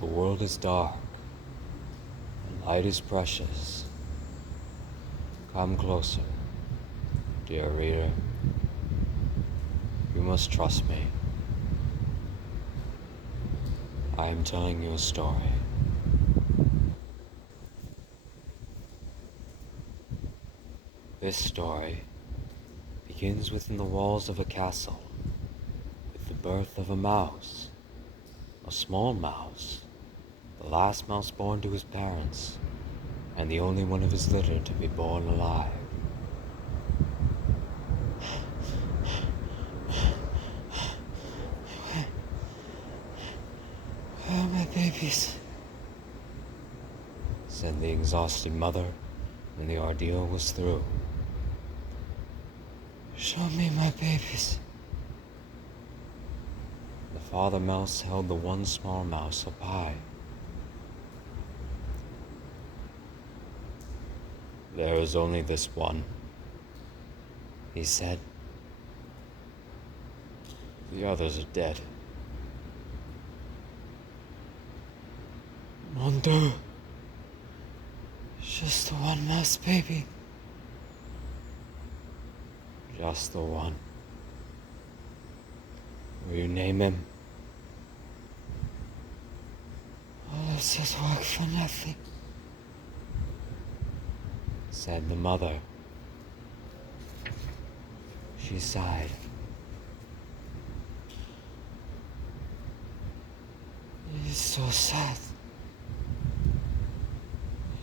The world is dark, and light is precious. Come closer, dear reader. You must trust me. I am telling you a story. This story begins within the walls of a castle, with the birth of a mouse, a small mouse, the last mouse born to his parents, and the only one of his litter to be born alive. Where are my babies? Said the exhausted mother when the ordeal was through. Show me my babies. The father mouse held the one small mouse up high. There is only this one, he said. The others are dead. Mon Dieu. Just the one mouse baby. Just the one. Will you name him? All of this work for nothing, Said the mother. She sighed. He's so sad.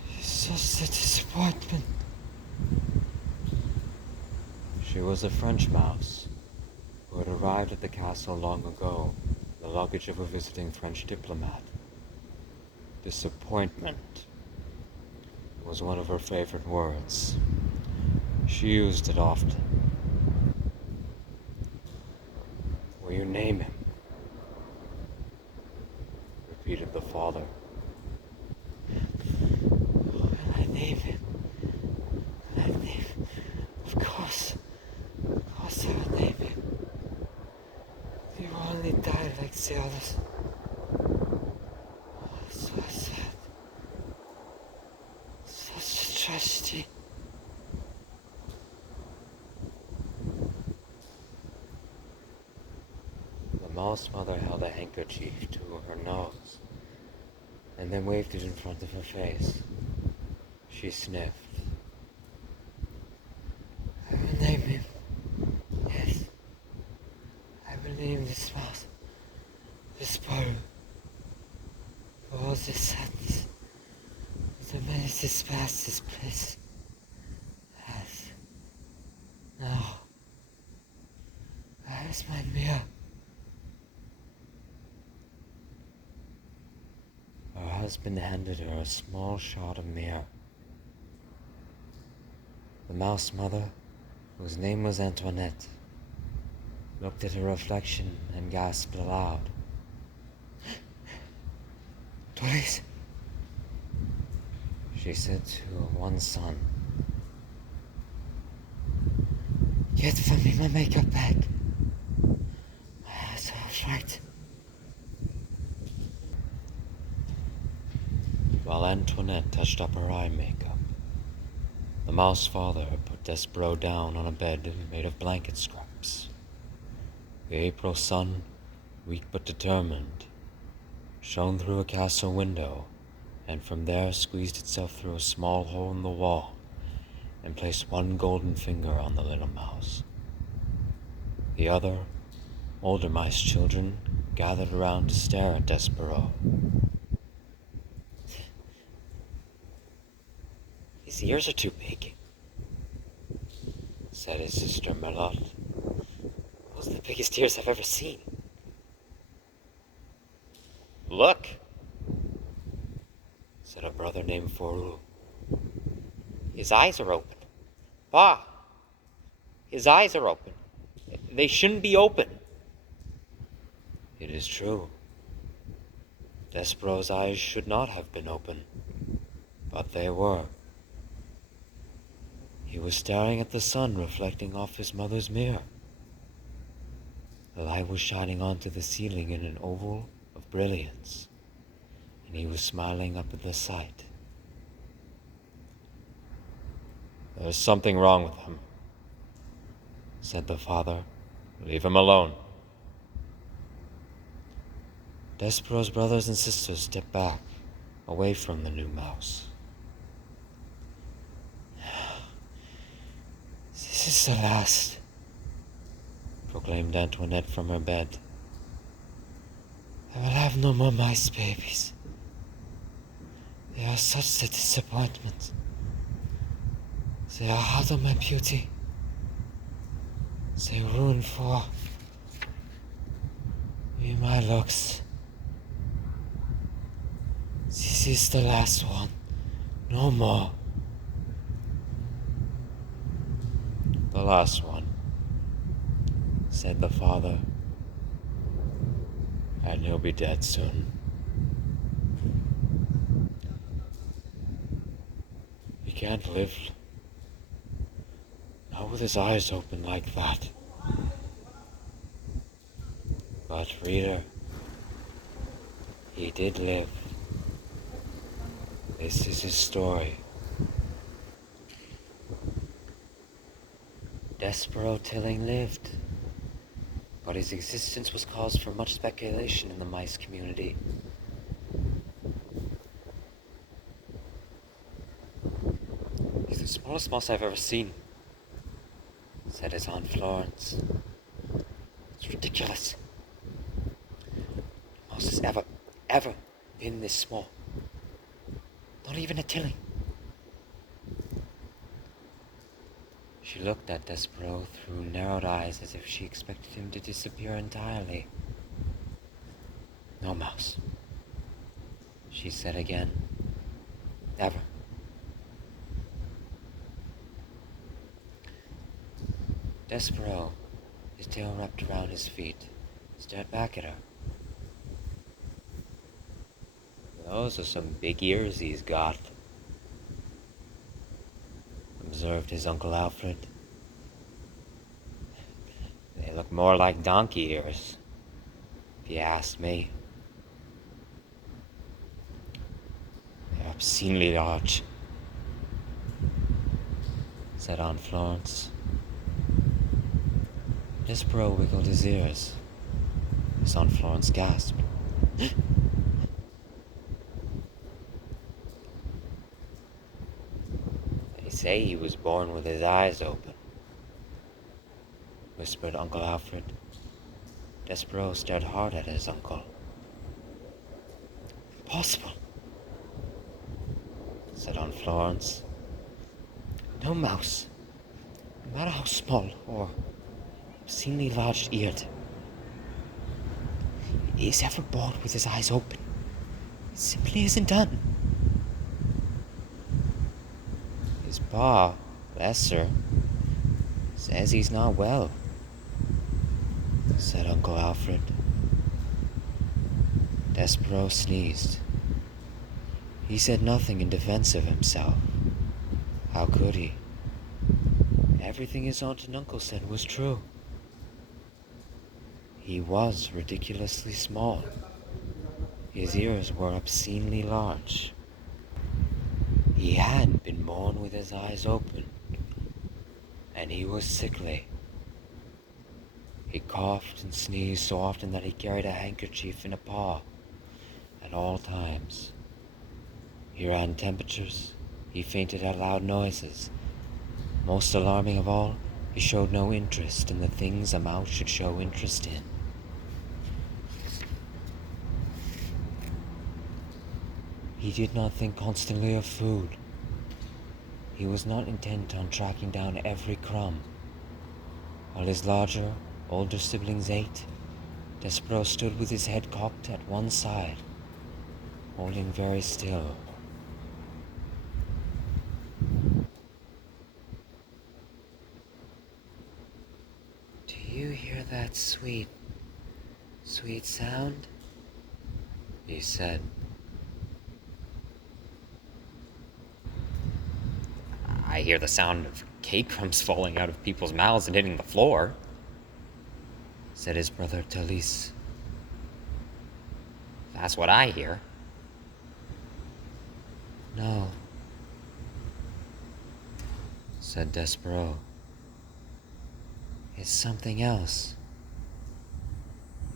He's such a disappointment. She was a French mouse who had arrived at the castle long ago, the luggage of a visiting French diplomat. Disappointment was one of her favorite words. She used it often. Will you name him? Repeated the father. Will I name him? Will I name him? Of course I will name him. He will only die like the others. So sad. Such a tragedy. The mouse mother held a handkerchief to her nose, and then waved it in front of her face. She sniffed. I will name him. Yes. I will name this mouse DESPEREAUX. For all the sadness, the menaces past this place has. Now, where is my mirror? Her husband handed her a small shot of mirror. The mouse mother, whose name was Antoinette, looked at her reflection and gasped aloud. Doris, She said to her one son. get for me my makeup bag. My eyes are all right. While Antoinette touched up her eye makeup, the mouse father put DESPEREAUX down on a bed made of blanket scraps. The April sun, weak but determined, shone through a castle window, and from there squeezed itself through a small hole in the wall and placed one golden finger on the little mouse. The other, older mice children, gathered around to stare at DESPEREAUX. His ears are too big, said his sister Merlotte. Those are the biggest ears I've ever seen. Look, said a brother named Foru. His eyes are open. Pa, his eyes are open. They shouldn't be open. It is true. DESPEREAUX's eyes should not have been open, but they were. He was staring at the sun reflecting off his mother's mirror. The light was shining onto the ceiling in an oval of brilliance. and he was smiling up at the sight. "There's something wrong with him," said the father. "Leave him alone." Despereaux's brothers and sisters stepped back, away from the new mouse. "This is the last," proclaimed Antoinette from her bed. "I will have no more mice babies. They are such a disappointment. They are hard on my beauty. They ruin for me my looks. This is the last one. No more." "The last one," said the father, "and he'll be dead soon." "He can't live, not with his eyes open like that." But reader, he did live. This is his story. Despereaux Tilling lived, but his existence was cause for much speculation in the mice community. "He's the smallest mouse I've ever seen," said his Aunt Florence. "It's ridiculous. No mouse has ever been this small. Not even a Tilling." She looked at Despereaux through narrowed eyes as if she expected him to disappear entirely. "No mouse," she said again. "Never." Despereaux, his tail wrapped around his feet, stared back at her. "Those are some big ears he's got," observed his Uncle Alfred. "They look more like donkey ears, if you ask me. They're obscenely large," said Aunt Florence. Despereaux wiggled his ears. His Aunt Florence gasped. "They say he was born with his eyes open," whispered Uncle Alfred. Despereaux stared hard at his uncle. "Impossible," said Aunt Florence. "No mouse, no matter how small or obscenely large-eared, is ever born with his eyes open. It simply isn't done. His pa, Lesser, says he's not well," said Uncle Alfred. Despereaux sneezed. He said nothing in defense of himself. How could he? Everything his aunt and uncle said was true. He was ridiculously small. His ears were obscenely large. He had been born with his eyes open, and he was sickly. He coughed and sneezed so often that he carried a handkerchief in a paw at all times. He ran temperatures, he fainted at loud noises. Most alarming of all, he showed no interest in the things a mouse should show interest in. He did not think constantly of food. He was not intent on tracking down every crumb. While his larger, older siblings ate, Despereaux stood with his head cocked at one side, holding very still. "Do you hear that sweet, sweet sound?" he said. "I hear the sound of cake crumbs falling out of people's mouths and hitting the floor," said his brother Talise. "That's what I hear." No, said DESPEREAUX. It's something else.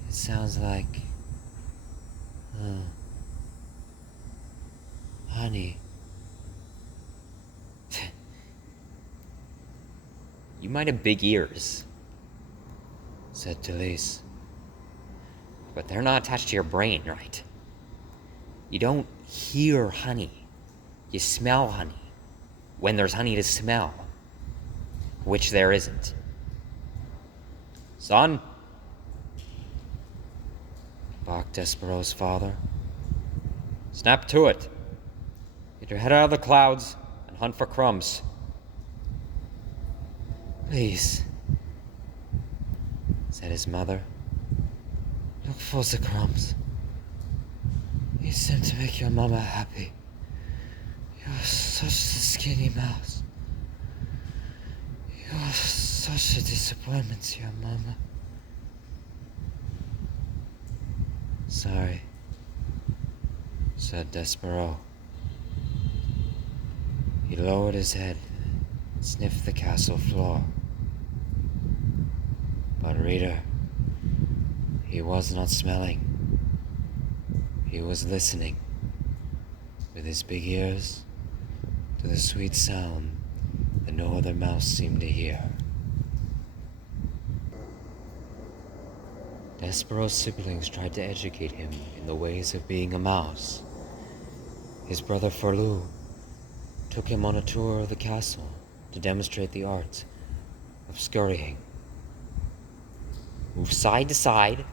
It sounds like... honey. You might have big ears, Said Delise. but they're not attached to your brain, right? You don't hear honey. You smell honey. When there's honey to smell. Which there isn't. Son? Barked DESPEREAUX's father. Snap to it. Get your head out of the clouds and hunt for crumbs. Please, said his mother. Look for the crumbs. You seem to make your mama happy. You're such a skinny mouse. You're such a disappointment to your mama. Sorry, said DESPEREAUX. He lowered his head and sniffed the castle floor. But reader, he was not smelling. He was listening, with his big ears, to the sweet sound that no other mouse seemed to hear. DESPEREAUX's siblings tried to educate him in the ways of being a mouse. His brother Ferlou took him on a tour of the castle to demonstrate the art of scurrying. Move side to side.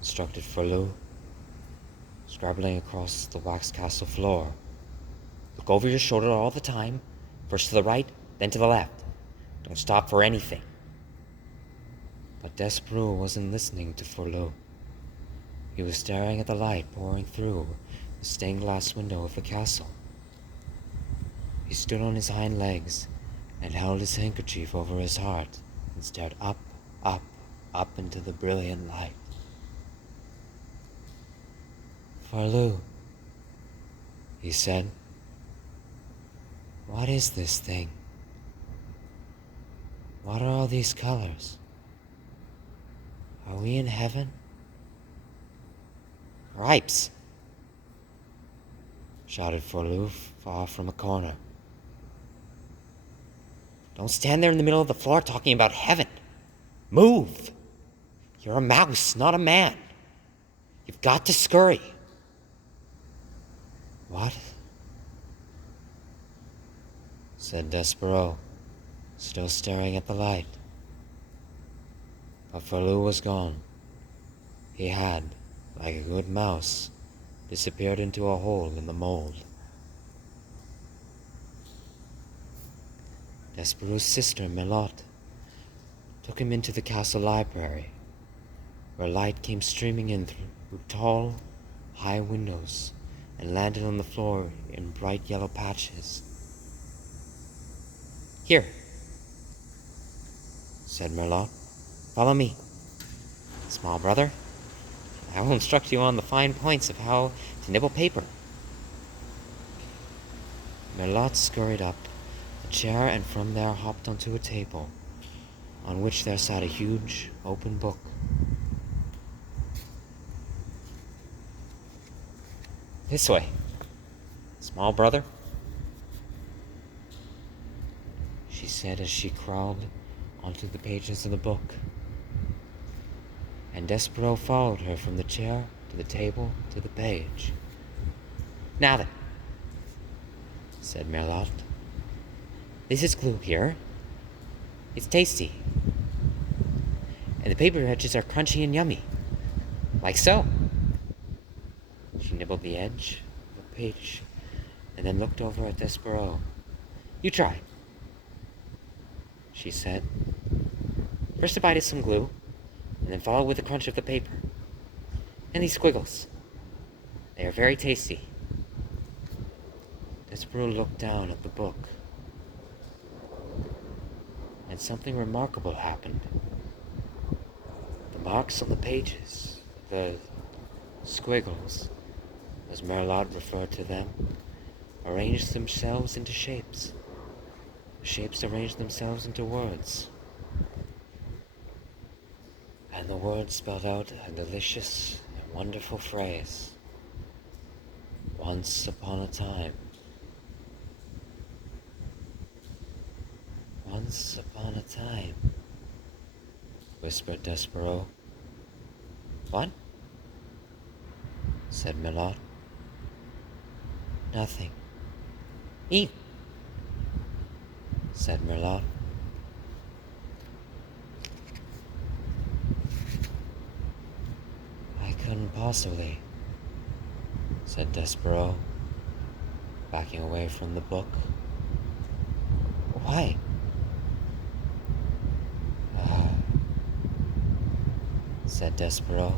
Instructed Ferlou, scrabbling across the waxed castle floor. Look over your shoulder all the time. First to the right, then to the left. Don't stop for anything. But DESPEREAUX wasn't listening to Ferlou. He was staring at the light pouring through the stained glass window of the castle. He stood on his hind legs and held his handkerchief over his heart and stared up, up, up into the brilliant light. Ferlou, he said, what is this thing? What are all these colors? Are we in heaven? Gripes, shouted Ferlou far from a corner. don't stand there in the middle of the floor talking about heaven. Move! You're a mouse, not a man. You've got to scurry. What? Said DESPEREAUX, still staring at the light. But Ferlou was gone. He had, like a good mouse, disappeared into a hole in the mold. DESPEREAUX's sister, Melotte, took him into the castle library, where light came streaming in through tall, high windows and landed on the floor in bright yellow patches. Here, Said Melotte. follow me. Small brother, I will instruct you on the fine points of how to nibble paper. Melotte scurried up a chair and from there hopped onto a table, on which there sat a huge, open book. This way. Small brother. She said as she crawled onto the pages of the book. And DESPEREAUX followed her from the chair to the table to the page. Now then, Said Melotte. this is glue here. It's tasty. And the paper edges are crunchy and yummy. Like so. She nibbled the edge of the page and then looked over at DESPEREAUX. You try. She said. First a bite of some glue, and then follow with the crunch of the paper. And these squiggles. They are very tasty. DESPEREAUX looked down at the book. And something remarkable happened. The marks on the pages, the squiggles, as Melotte referred to them, arranged themselves into shapes. Shapes arranged themselves into words. And the words spelled out a delicious and wonderful phrase. Once upon a time. Once upon a time, whispered Despereaux. What? Said Milord. Nothing. Eat, said Milord. I couldn't possibly, said Despereaux, backing away from the book. Why? Said Despereaux.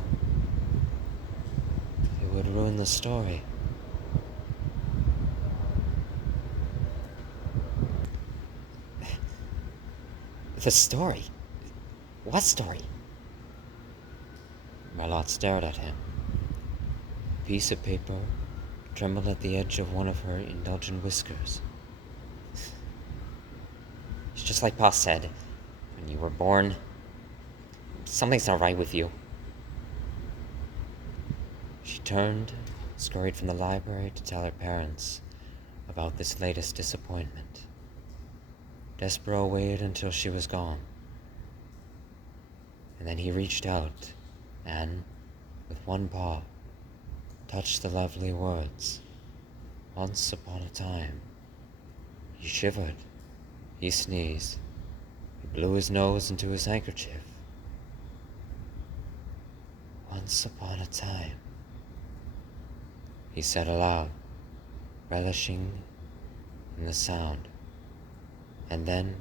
It would ruin the story. The story? What story? Marlotte stared at him. A piece of paper trembled at the edge of one of her indulgent whiskers. It's just like Pa said when you were born. Something's not right with you. She turned, scurried from the library to tell her parents about this latest disappointment. Despereaux waited until she was gone. And then he reached out and, with one paw, touched the lovely words. Once upon a time. He shivered. He sneezed. He blew his nose into his handkerchief. Once upon a time, he said aloud, relishing in the sound, and then,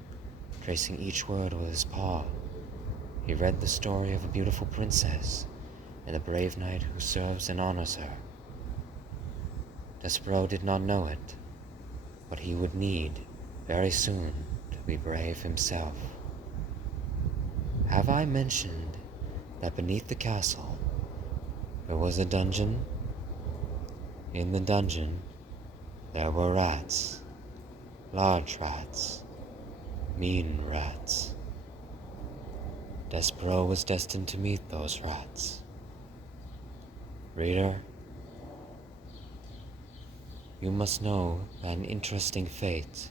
tracing each word with his paw, he read the story of a beautiful princess and the brave knight who serves and honors her. Despereaux did not know it, but he would need, very soon, to be brave himself. Have I mentioned that beneath the castle there was a dungeon? In the dungeon there were rats, large rats, mean rats. Despereaux was destined to meet those rats. Reader, you must know that an interesting fate,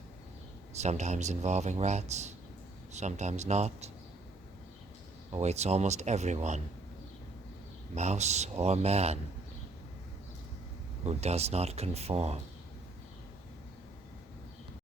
sometimes involving rats, sometimes not, awaits almost everyone, mouse or man, who does not conform.